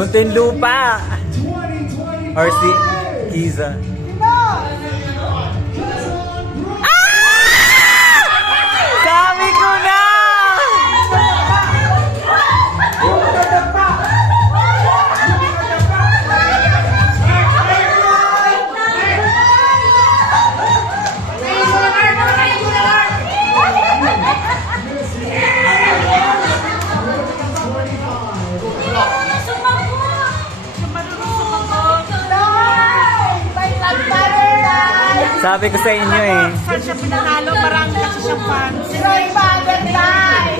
Muntinlupa. Or si Giza. Sabi ko na! Sabi ko sa inyo eh. Saan siya pinanalo? Marami kasi siyang fans. Roy Bagay!